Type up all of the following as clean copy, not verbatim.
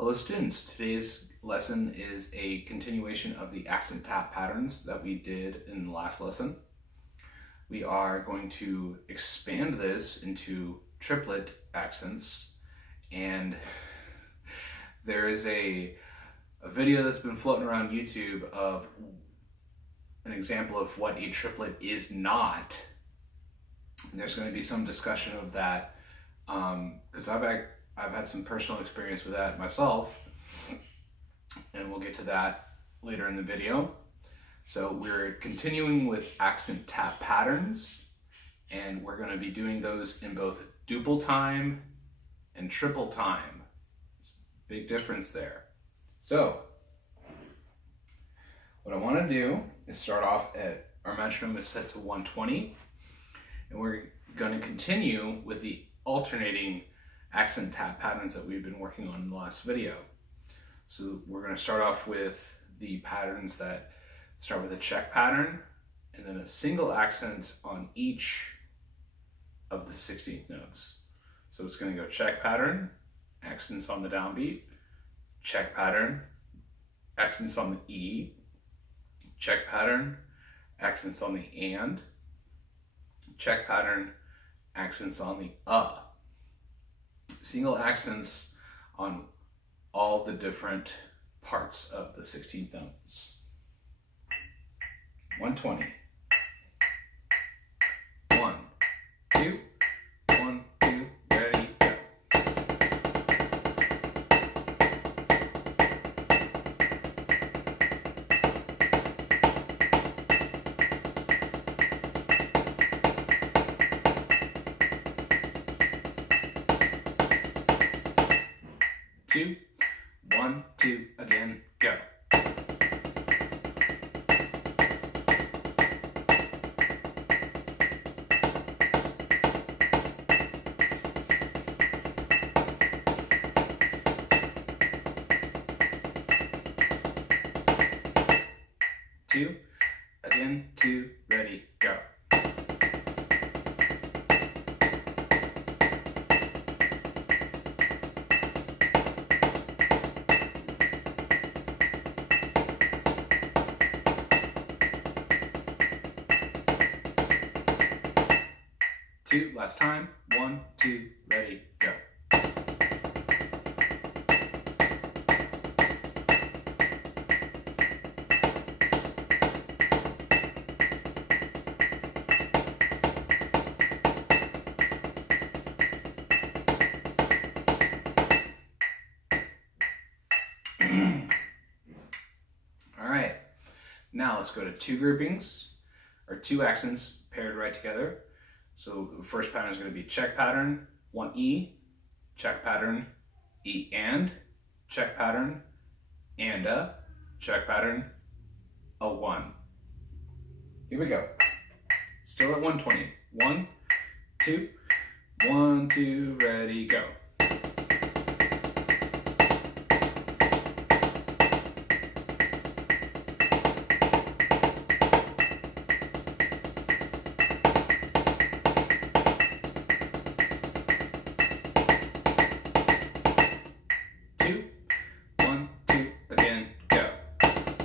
Hello students, today's lesson is a continuation of the accent tap patterns that we did in the last lesson. We are going to expand this into triplet accents, and there is a video that's been floating around YouTube of an example of what a triplet is not. And there's going to be some discussion of that because I've had some personal experience with that myself, and we'll get to that later in the video. So we're continuing with accent tap patterns, and we're going to be doing those in both duple time and triple time. Big difference there. So what I want to do is start off at our metronome is set to 120, and we're going to continue with the alternating accent tap patterns that we've been working on in the last video. So we're going to start off with the patterns that start with a check pattern and then a single accent on each of the 16th notes. So it's going to go check pattern, accents on the downbeat, check pattern, accents on the E, check pattern, accents on the and, check pattern, accents on the single accents on all the different parts of the 16th notes. 120. 1, 2, 1, 2, ready, go. 2, 1, 2, again, go. 2, again, 2, ready, go. 2, last time, 1, 2, ready, go. 'Alright, now let's go to two groupings, or two accents paired right together. So the first pattern is going to be check pattern, 1E, check pattern, E and, check pattern, and a, check pattern, a 1. Here we go. Still at 120. 1, 2, 1, 2, ready, go. 2, 1, 2, again, go. 2,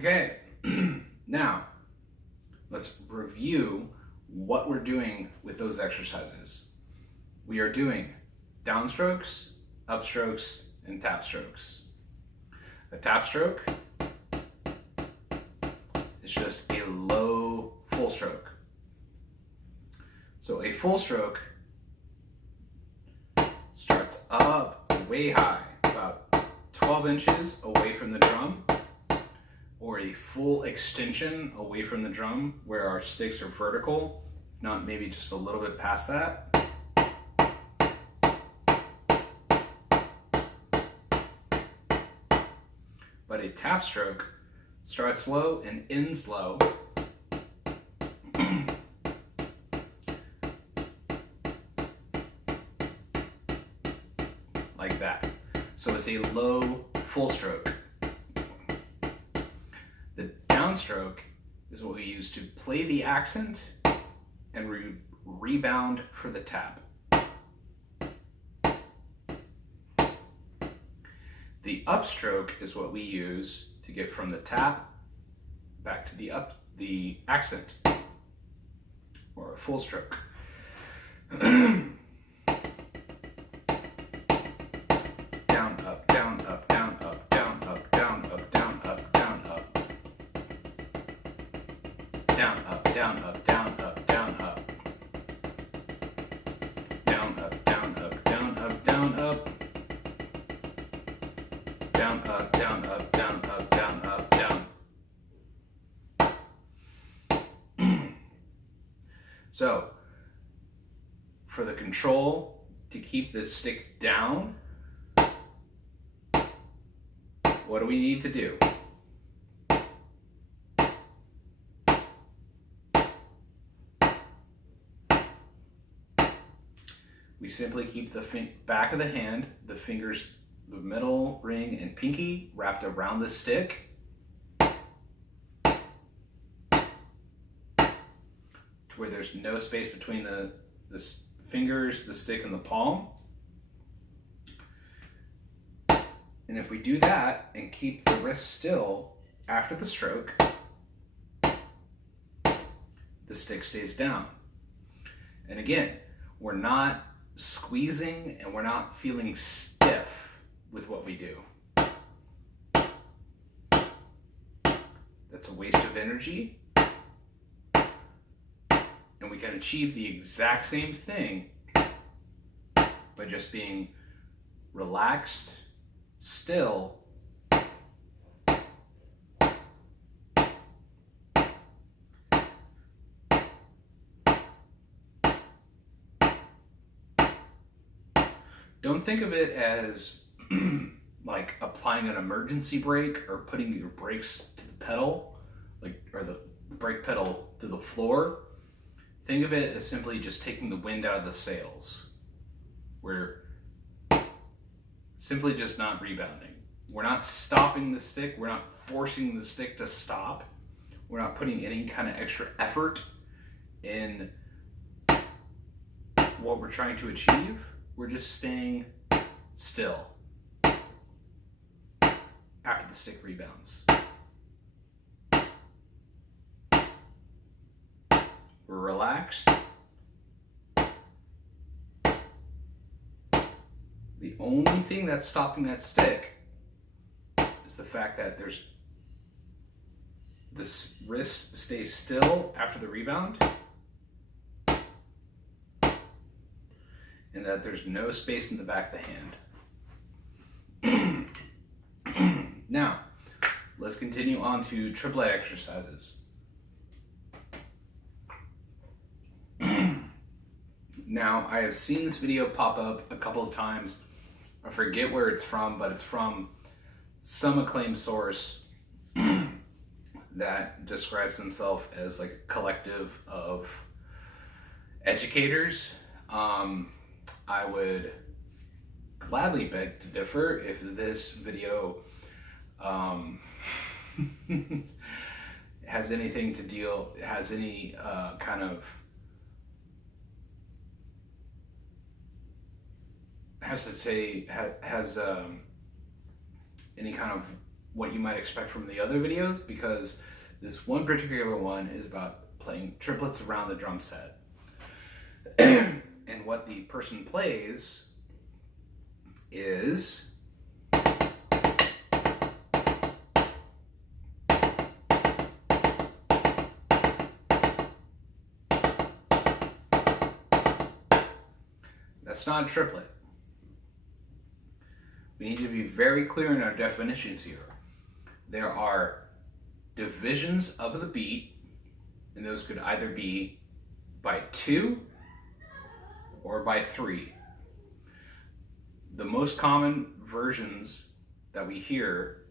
Okay, now let's review what we're doing with those exercises. We are doing downstrokes, upstrokes, and tap strokes. A tap stroke is just a low full stroke. So a full stroke starts up way high, about 12 inches away from the drum, or a full extension away from the drum where our sticks are vertical, not maybe just a little bit past that. But a tap stroke starts low and ends low. Like that. So it's a low full stroke. The downstroke is what we use to play the accent and rebound for the tap. The upstroke is what we use to get from the tap back to the accent, or a full stroke. Down, up, down, up, down, up, down, up, down, up, down, up, down, up. Down, up, down, up, down, up, down, up. Down, up, down, up, down, up, down, up. Down, up, down, up, down, up, down, up, down. So, for the control to keep the stick down, what do we need to do? We simply keep the back of the hand, the fingers, the middle ring and pinky wrapped around the stick. To where there's no space between the fingers, the stick, and the palm. And if we do that and keep the wrist still after the stroke, the stick stays down. And again, we're not squeezing and we're not feeling stiff with what we do. That's a waste of energy. And we can achieve the exact same thing by just being relaxed, still, don't think of it as like applying an emergency brake or putting your brakes to the pedal, or the brake pedal to the floor. Think of it as simply just taking the wind out of the sails. We're simply just not rebounding. We're not stopping the stick. We're not forcing the stick to stop. We're not putting any kind of extra effort in what we're trying to achieve. We're just staying still after the stick rebounds. We're relaxed. The only thing that's stopping that stick is the fact that this wrist stays still after the rebound, and that there's no space in the back of the hand. Now, let's continue on to triplet exercises. Now, I have seen this video pop up a couple of times. I forget where it's from, but it's from some acclaimed source that describes themselves as like a collective of educators. I would gladly beg to differ if this video has anything to deal, has any kind of, has any kind of what you might expect from the other videos, because this one particular one is about playing triplets around the drum set. And what the person plays is that's not a triplet. We need to be very clear in our definitions here. There are divisions of the beat, and those could either be by 2 or by 3. The most common versions that we hear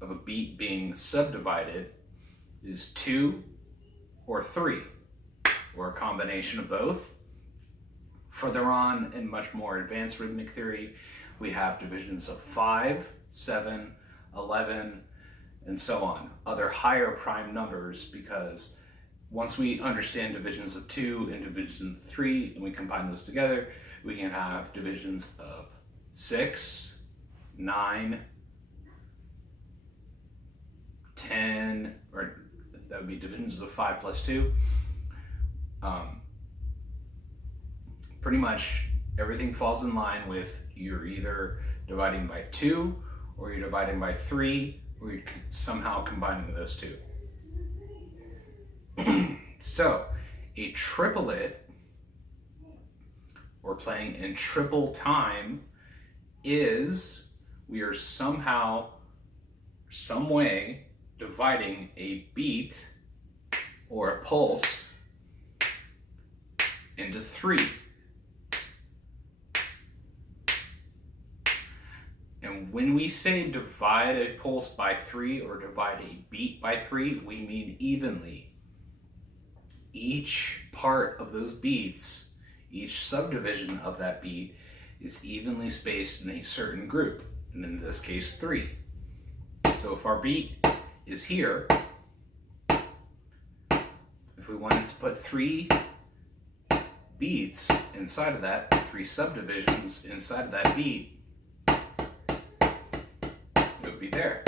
of a beat being subdivided is 2 or 3, or a combination of both. Further on, in much more advanced rhythmic theory, we have divisions of 5, 7, 11, and so on. Other higher prime numbers, because once we understand divisions of 2 and divisions of 3, and we combine those together, we can have divisions of 6, 9, 10, or that would be divisions of 5 plus 2. Pretty much everything falls in line with you're either dividing by 2, or you're dividing by 3, or you're somehow combining those two. So, a triplet, or playing in triple time, is we are somehow, some way, dividing a beat or a pulse into 3. And when we say divide a pulse by 3 or divide a beat by 3, we mean evenly. Each part of those beats, each subdivision of that beat, is evenly spaced in a certain group, and in this case 3. So if our beat is here, if we wanted to put 3 beats inside of that, 3 subdivisions inside of that beat, it would be there.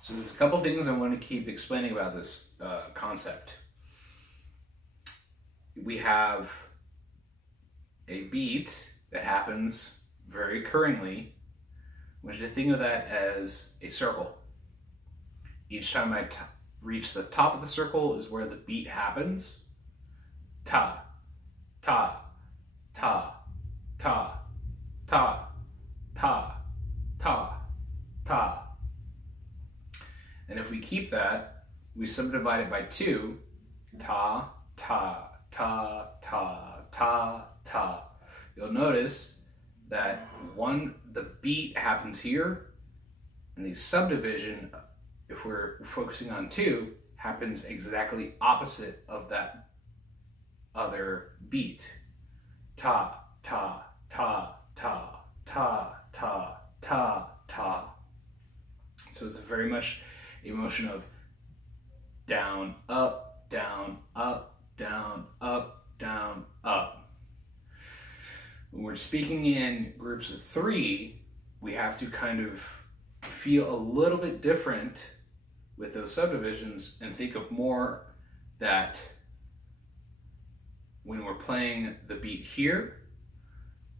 So there's a couple things I want to keep explaining about this concept. We have a beat that happens very currently. I want you to think of that as a circle. Each time I reach the top of the circle is where the beat happens. Ta, ta, ta, ta, ta, ta, ta, ta. And if we keep that, we subdivide it by 2, ta, ta, ta, ta, ta, ta. You'll notice that the beat happens here, and the subdivision, if we're focusing on 2, happens exactly opposite of that other beat. Ta, ta, ta, ta, ta, ta, ta, ta. So it's very much a motion of down, up, down, up, down, up, down, up. When we're speaking in groups of 3, we have to kind of feel a little bit different with those subdivisions and think of more that when we're playing the beat here,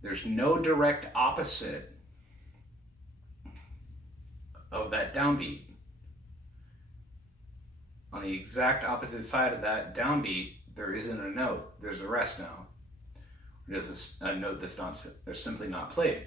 there's no direct opposite of that downbeat. On the exact opposite side of that downbeat, there isn't a note, there's a rest now. There's a note that's simply not played.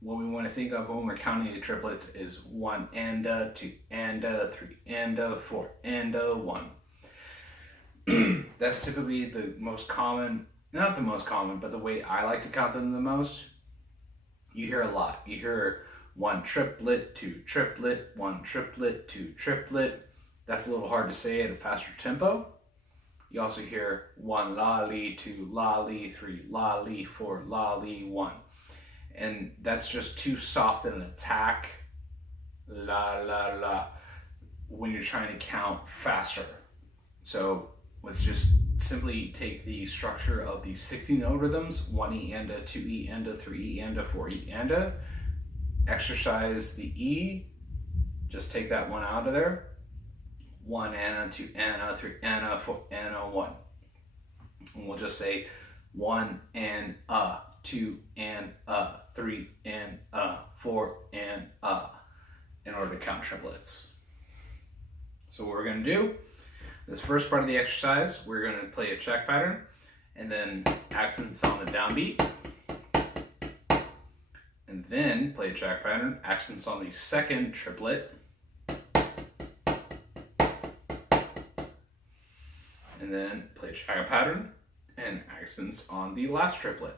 what we want to think of when we're counting the triplets is 1 and a, 2 and a, 3 and a, 4 and a, 1. That's typically the most common, not the most common, but the way I like to count them the most. You hear a lot. You hear 1 triplet, 2 triplet, 1 triplet, 2 triplet. That's a little hard to say at a faster tempo. You also hear 1 lolly, 2 lolly, 3 lolly, 4 lolly, 1. And that's just too soft an attack, la la la, when you're trying to count faster. So let's just simply take the structure of these 16-note rhythms, 1E and a, 2E and a, 3E and a, 4E and a. Exercise the E, just take that one out of there. 1 and a, 2 and a, 3 and a, 4 and a, 1. And we'll just say 1 and a, 2 and a, 3 and a, 4 and a, in order to count triplets. So what we're going to do, this first part of the exercise, we're going to play a check pattern and then accents on the downbeat, and then play a check pattern, accents on the second triplet, and then play a check pattern and accents on the last triplet.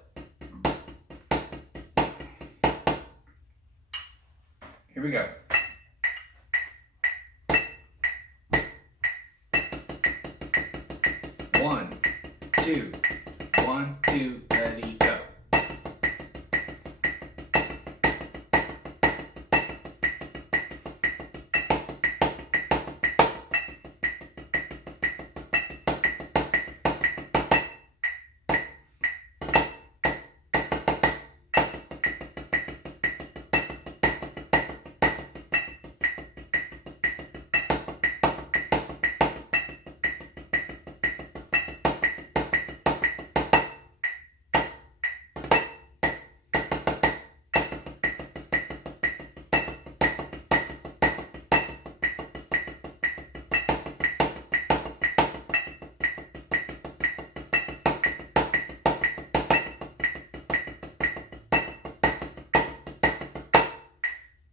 Here we go. 1, 2, 1, 2, ready, go.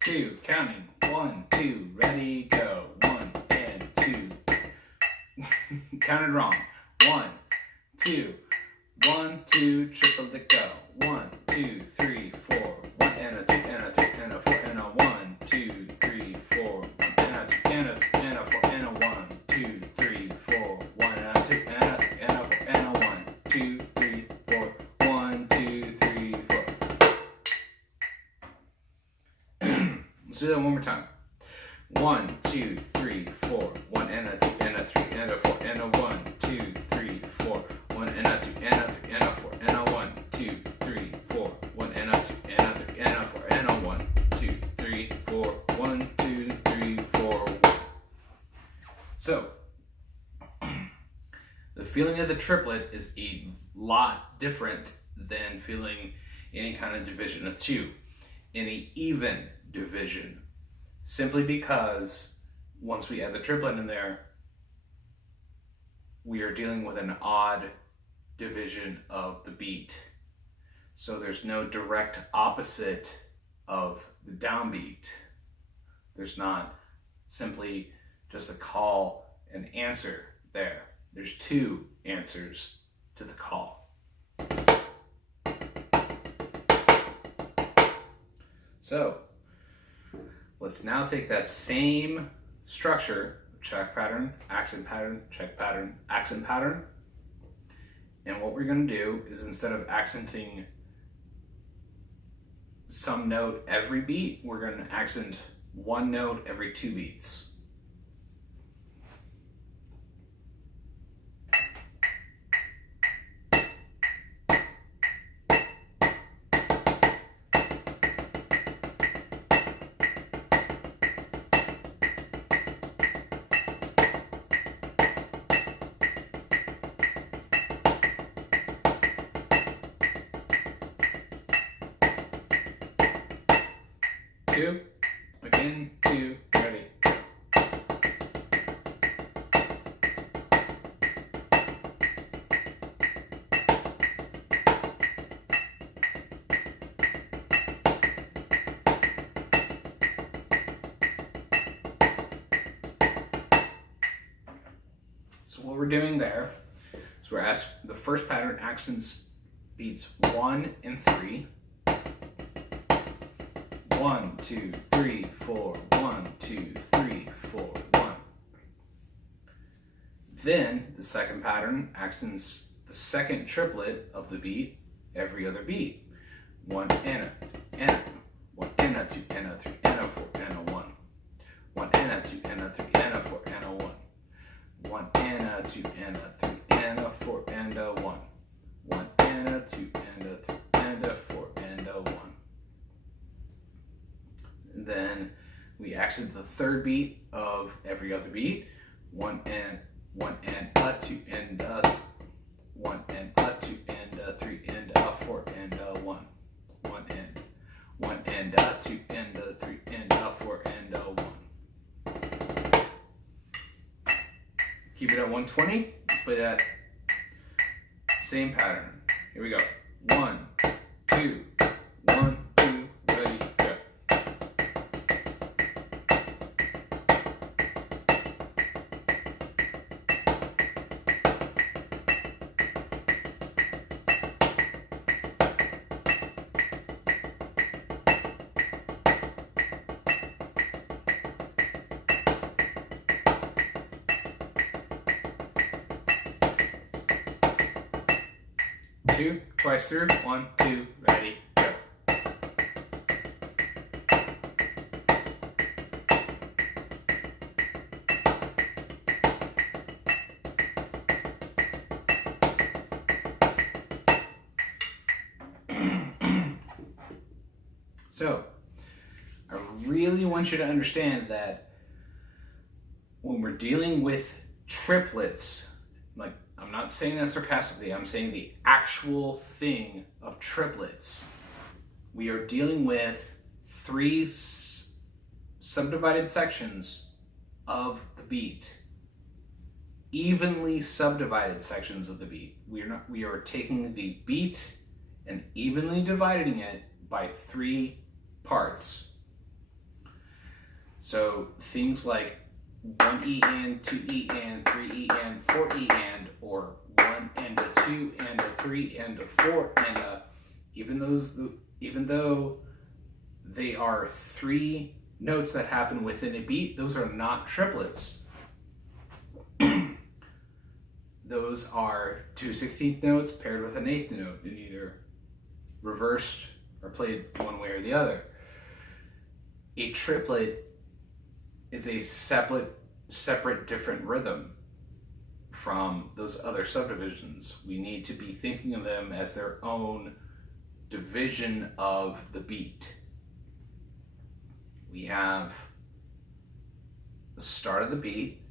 Two, counting, 1, 2, ready, go, 1 and 2. Counted wrong. 1, 2, 1, 2, triplet go. 1, 2, 3, 4, 1 and a 2 and a 3 and a 4 and a 1, 2, 3, 4, 1 and a 2 and a 3 and a 4 and a 1, 2, 3, 4, 1 and a 2 and a 3 and a 4 and a 1, 2, 3, 4, 1, 2, 3, 4. Let's do that one more time. 1, 2, 3, 4, 1 and a 2 and a 3 and a 4 and a 1, 2, 3, 4, 1 and a 2 and a 3 and a 4 and a 1, 2, 3, 4, 1 and a 2 and a 3 and a 4 and a 1, 2, 3, 4, 1, 2, 3, 4, 1. So the feeling of the triplet is a lot different than feeling any kind of division of 2. Any even division, simply because once we add the triplet in there, we are dealing with an odd division of the beat. So there's no direct opposite of the downbeat. There's not simply just a call and answer there. There's 2 answers to the call. So let's now take that same structure, check pattern, accent pattern, check pattern, accent pattern, and what we're going to do is, instead of accenting some note every beat, we're going to accent one note every 2 beats. Two, again, 2, ready, go. there. So we're asked, the first pattern, accents beats 1 and 3. 1, 2, 3, 4, 1, 2, 3, 4, 1. Then the second pattern accents the second triplet of the beat every other beat. 1 and a, 1 and a, 2 and a, 3 and a, 4 and a 1. 1 and a, 2 and a, 3 and a, 4 and a 1. 1 and a, 2 and a, 3 and a, 4 and a 1. 1 and a, 2 and a, 3 and a, 4 and a 1. And then we accent the third beat of every other beat. 1 and a, 2 and a, 1 and a, 2 and a, 3 and a, 4 and a 1. 1 and a, 2 and a, 3 and a, 4 and a 1. Keep it at 120. Let's play that same pattern. Here we go. 1, 2, 1, 2, ready, go. Two, twice through. 1, 2, ready, go. So, I really want you to understand that when we're dealing with triplets, like, I'm not saying that sarcastically, I'm saying the actual thing of triplets. We are dealing with 3 subdivided sections of the beat. Evenly subdivided sections of the beat. We are taking the beat and evenly dividing it by 3 parts. So things like 1E and 2E and 3E and 4E and, or 1 and a 2 and a 3 and a 4 and a, even though they are 3 notes that happen within a beat, those are not triplets. Those are 2 16th notes paired with an 8th note and either reversed or played one way or the other. A triplet is a separate different rhythm from those other subdivisions. We need to be thinking of them as their own division of the beat. We have the start of the beat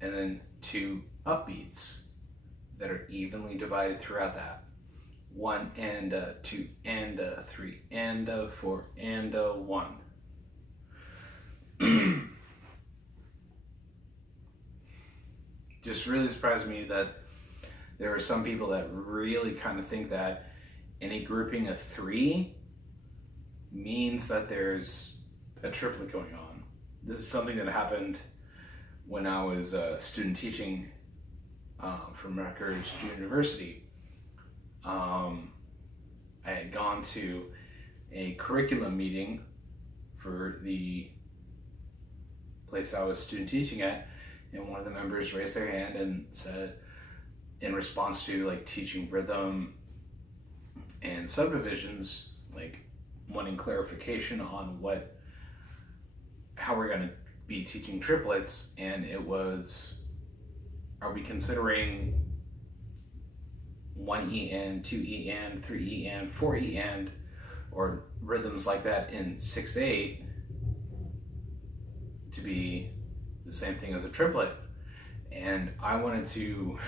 and then 2 upbeats that are evenly divided throughout that. 1 and a, 2 and a, 3 and a, 4 and a 1. Just really surprised me that there are some people that really kind of think that any grouping of 3 means that there's a triplet going on. This is something that happened when I was student teaching from Rutgers University. I had gone to a curriculum meeting for the place I was student teaching at, and one of the members raised their hand and said, in response to like teaching rhythm and subdivisions, like wanting clarification on how we're going to be teaching triplets, and it was, are we considering 1E and 2E and 3E and 4E and, or rhythms like that in 6/8 to be the same thing as a triplet? And I wanted to,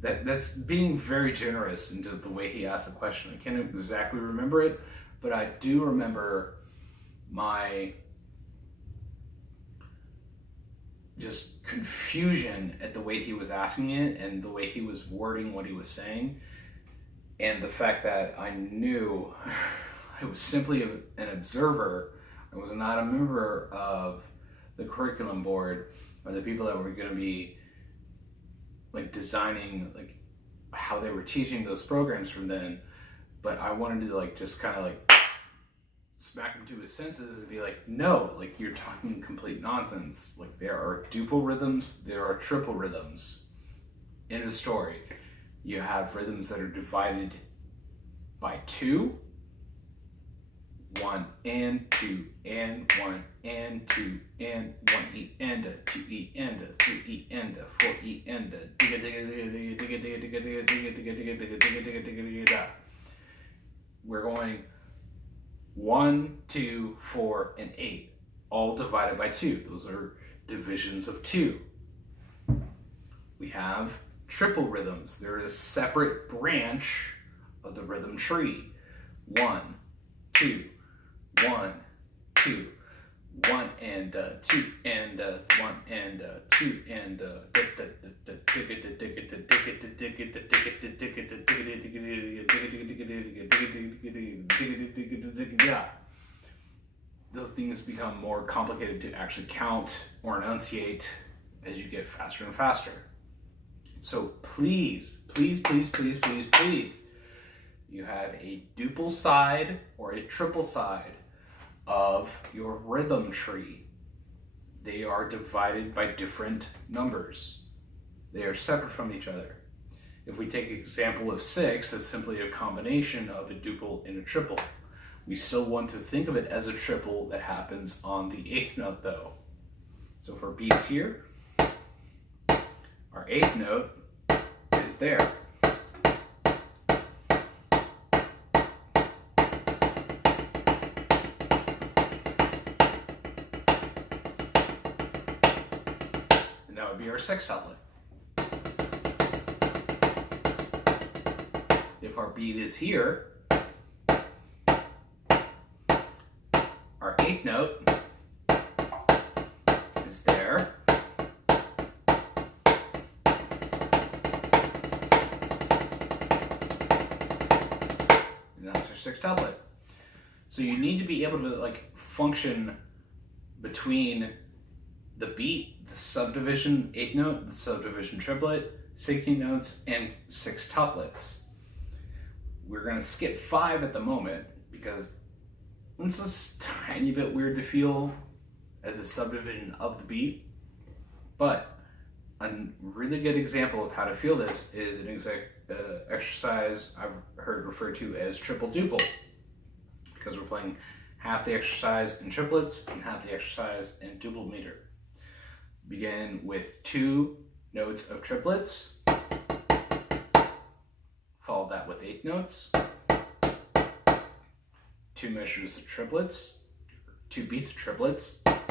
that's being very generous into the way he asked the question. I can't exactly remember it, but I do remember my just confusion at the way he was asking it and the way he was wording what he was saying, and the fact that I knew I was simply an observer. I was not a member of the curriculum board or the people that were going to be like designing like how they were teaching those programs from then, but I wanted to like just kind of like smack him to his senses and be like, no, like you're talking complete nonsense. Like there are duple rhythms, there are triple rhythms in a story. You have rhythms that are divided by 2, 1 and 2 and 1 and 2 and 1 E and a 2 E and a 3 E and a 4 E and a digga digga digga digga digga digga digga digga digga digga digga digga digga digga digga digga. We're going 1, 2, 4, and 8, all divided by 2. Those are divisions of 2. We have triple rhythms. There is a separate branch of the rhythm tree. 1, 2, 1, 2, 1 and 2 and 1 and 2 and those things become more complicated to actually count or enunciate as you get faster and faster. So please, please, please, please, please, please, you have a duple side or a triple side of your rhythm tree. They are divided by different numbers. They are separate from each other. If we take an example of 6, that's simply a combination of a duple and a triple. We still want to think of it as a triple that happens on the 8th note though. So for beats here, our 8th note is there. And that would be our 6th doublet. If our beat is here, our 8th note is there. And that's our 6th doublet. So you need to be able to like function between the beat, the subdivision 8th note, the subdivision triplet, 16 notes, and 6 tuplets. We're going to skip 5 at the moment because it's just a tiny bit weird to feel as a subdivision of the beat. But a really good example of how to feel this is an exercise I've heard referred to as triple duple, because we're playing half the exercise in triplets and half the exercise in duple meter. Begin with 2 notes of triplets, follow that with 8th notes, 2 measures of triplets, 2 beats of triplets, and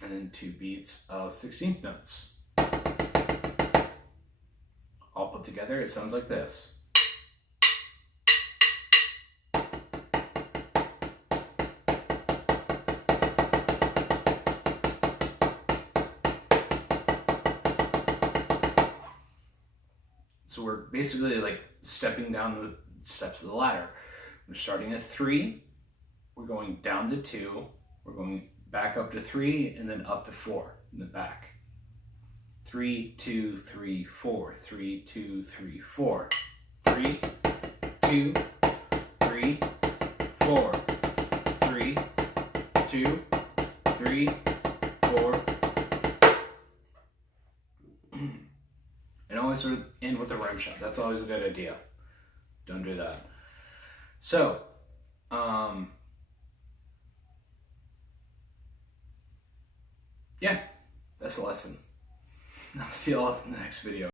then 2 beats of 16th notes. All put together, it sounds like this. So we're basically like stepping down the steps of the ladder. We're starting at 3, we're going down to 2, we're going back up to 3, and then up to 4 in the back. 3, 2, 3, 4, 3, 2, 3, 4. 3, 2, 3, 4. 3, 2, 3, 4. And always sort of end with a rim shot. That's always a good idea. Don't do that. So, yeah, that's the lesson. I'll see you all in the next video.